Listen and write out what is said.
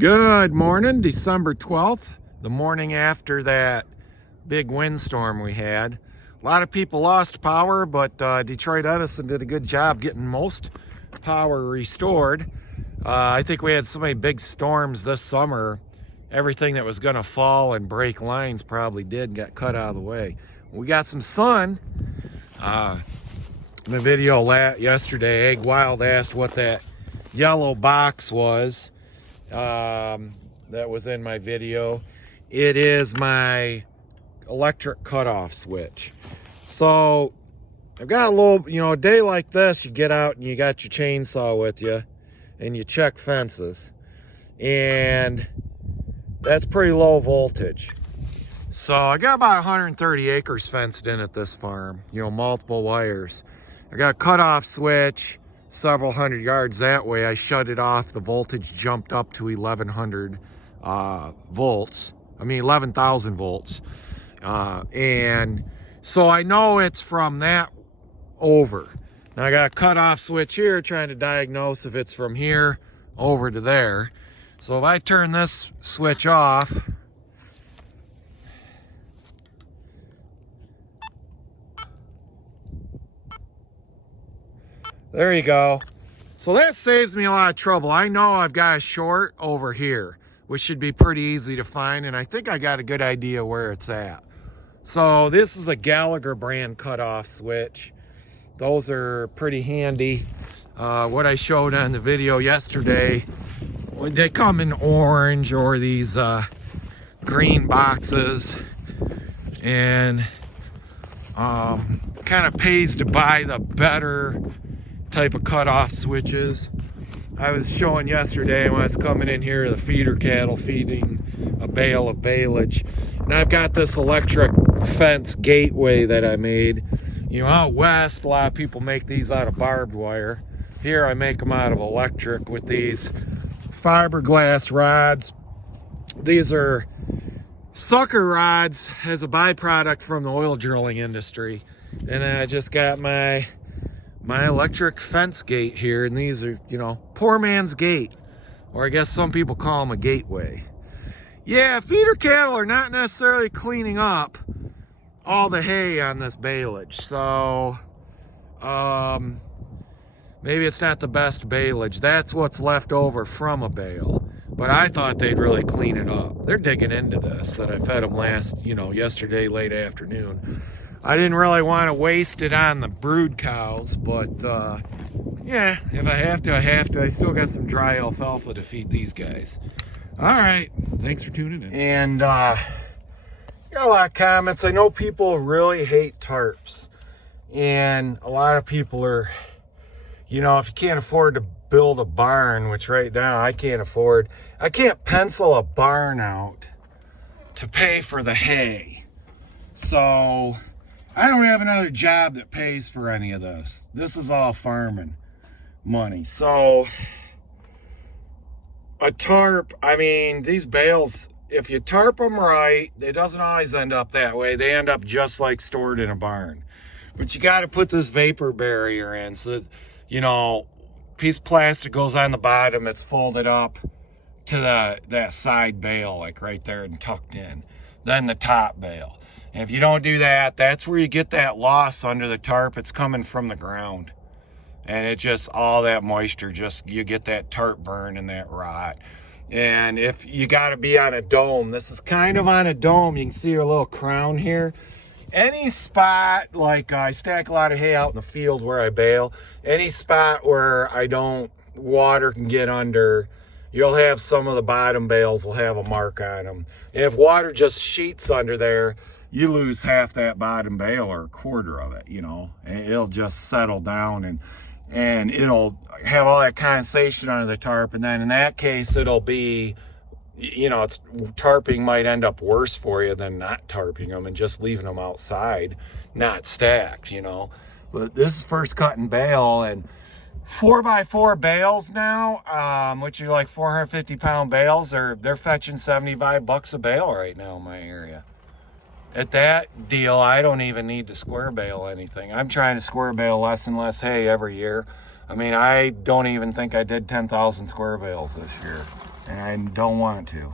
Good morning, December 12th, the morning after that big windstorm we had. A lot of people lost power, but Detroit Edison did a good job getting most power restored. I think we had so many big storms this summer, everything that was going to fall and break lines probably got cut out of the way. We got some sun. In the video yesterday, Egg Wild asked what that yellow box was. That was in my video. It is my electric cutoff switch. So I've got a little, a day like this, you get out and you got your chainsaw with you and you check fences, and that's pretty low voltage. So I got about 130 acres fenced in at this farm, multiple wires. I got a cutoff switch several hundred yards that way. I shut it off. The voltage jumped up to 1100 volts. 11,000 volts. And so I know it's from that over. Now I got a cutoff switch here trying to diagnose if it's from here over to there. So if I turn this switch off, there you go. So that saves me a lot of trouble. I know I've got a short over here, which should be pretty easy to find, and I think I got a good idea where it's at. So this is a Gallagher brand cutoff switch. Those are pretty handy. What I showed on the video yesterday, they come in orange or these green boxes, and kind of pays to buy the better type of cutoff switches. I was showing yesterday when I was coming in here, the feeder cattle feeding a bale of baleage, and I've got this electric fence gateway that I made. Out west, a lot of people make these out of barbed wire. Here I make them out of electric with these fiberglass rods. These are sucker rods as a byproduct from the oil drilling industry. And then I just got my electric fence gate here, and these are, poor man's gate, or I guess some people call them a gateway. Yeah, feeder cattle are not necessarily cleaning up all the hay on this baleage, so maybe it's not the best baleage. That's what's left over from a bale, but I thought they'd really clean it up. They're digging into this that I fed them yesterday late afternoon. I didn't really want to waste it on the brood cows, but yeah, if I have to, I have to. I still got some dry alfalfa to feed these guys. All right, thanks for tuning in. And got a lot of comments. I know people really hate tarps, and a lot of people are, if you can't afford to build a barn, which right now I can't afford, I can't pencil a barn out to pay for the hay. So I don't have another job that pays for any of this. This is all farming money. So a tarp, these bales, if you tarp them right, it doesn't always end up that way. They end up just like stored in a barn. But you got to put this vapor barrier in. So, piece of plastic goes on the bottom. It's folded up to that side bale, like right there and tucked in. Then the top bale. And if you don't do that, that's where you get that loss under the tarp. It's coming from the ground. And it just, all that moisture, you get that tarp burn and that rot. And if you got to be on a dome, this is kind of on a dome. You can see your little crown here. Any spot, like I stack a lot of hay out in the field where I bale, any spot where water can get under, you'll have some of the bottom bales will have a mark on them. And if water just sheets under there, you lose half that bottom bale or a quarter of it, and it'll just settle down and it'll have all that condensation under the tarp. And then in that case, it'll be, tarping might end up worse for you than not tarping them and just leaving them outside, not stacked, But this is first cutting bale, and 4x4 bales now, which are like 450 pound bales, they're fetching $75 a bale right now in my area. At that deal, I don't even need to square bale anything. I'm trying to square bale less and less hay every year. I don't even think I did 10,000 square bales this year. and I don't want to.